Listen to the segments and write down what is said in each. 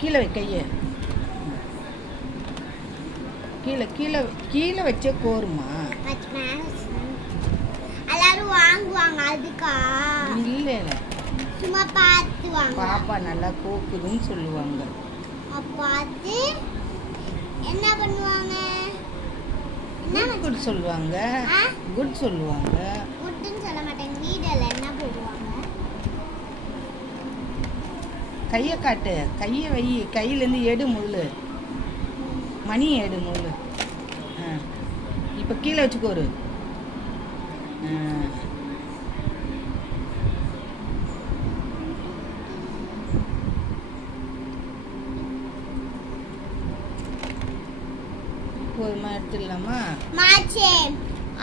கீழே வை கையை. கீழே கீழே கீழே வச்சே கோருமா? எல்லாரும் வாங்குவாங்க அதுக்கா? இல்ல இல்ல, சும்மா பார்த்து வாங்க. பாப்பா நல்லா கோக்குதுன்னு சொல்லுவாங்க. பார்த்து என்ன பண்ணுவாங்க? குட் சொல்லுவாங்க. குட் சொல்லுவாங்க. குட்னு சொல்ல மாட்டாங்க. வீடியோல என்ன போடுவாங்க? கையை காட்டு, கையை வை, கையிலேருந்து எடு முள்ளு, மணி எடு முள்ளு. இப்போ கீழே வச்சுக்கோரு. போதுமா? எடுத்துடலாமா?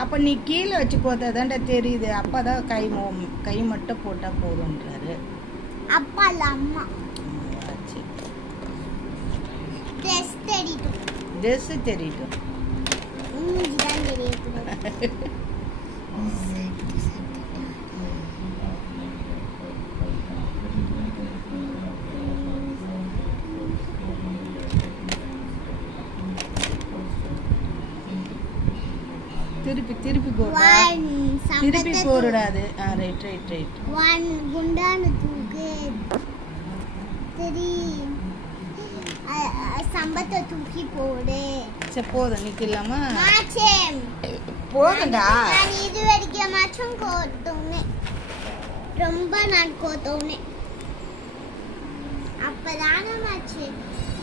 அப்போ நீ கீழே வச்சு போதாதான்டா தெரியுது. அப்பா தான் கை மட்டும் போட்டால் போதுன்றாரு. அப்பா இல்ல அம்மா. ட்ரெஸ் தெரியட்டும். திருப்பி திருப்பி போடுடா. திருப்பி போடுடா அது. Right right right. ஒன் குண்டான தூக்கு. சம்பத்தை தூக்கி போடு. சரி போதும், நிக்கலாமா? போதும்டா. நான் இது வரைக்கும் மாச்சும் கோத்தோனே, ரொம்ப நான் கோத்தோனே. அப்பதானே மாச்சு.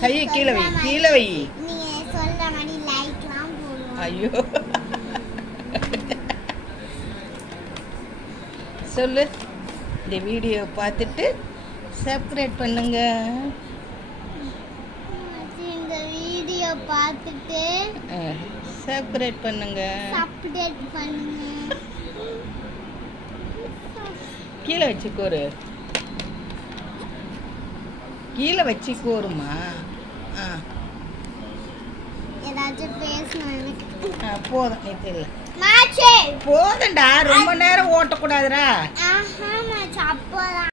கையை கீழே வை, கீழே வை. நீ சொல்ற மாதிரி லைக்லாம் போடுவோம். ஐயோ சொல்லு. இந்த வீடியோ பார்த்துட்டு சப்ஸ்கிரைப் பண்ணுங்க. இந்த வீடியோ பார்த்துட்டு சப்ஸ்கிரைப் பண்ணுங்க. சப்ஸ்கிரைப் பண்ணுங்க. கீழே வச்சுக்கோரு. கீழே வச்சுக்கோருமா. ஏதாச்சும் பேசணும் எனக்கு. போதும், நீ தெரியல. மாச்சே போதும்டா, ரொம்ப நேரம் ஓட்டக்கூடாதுடா. ஆஹா மாச்சு அப்போதான்.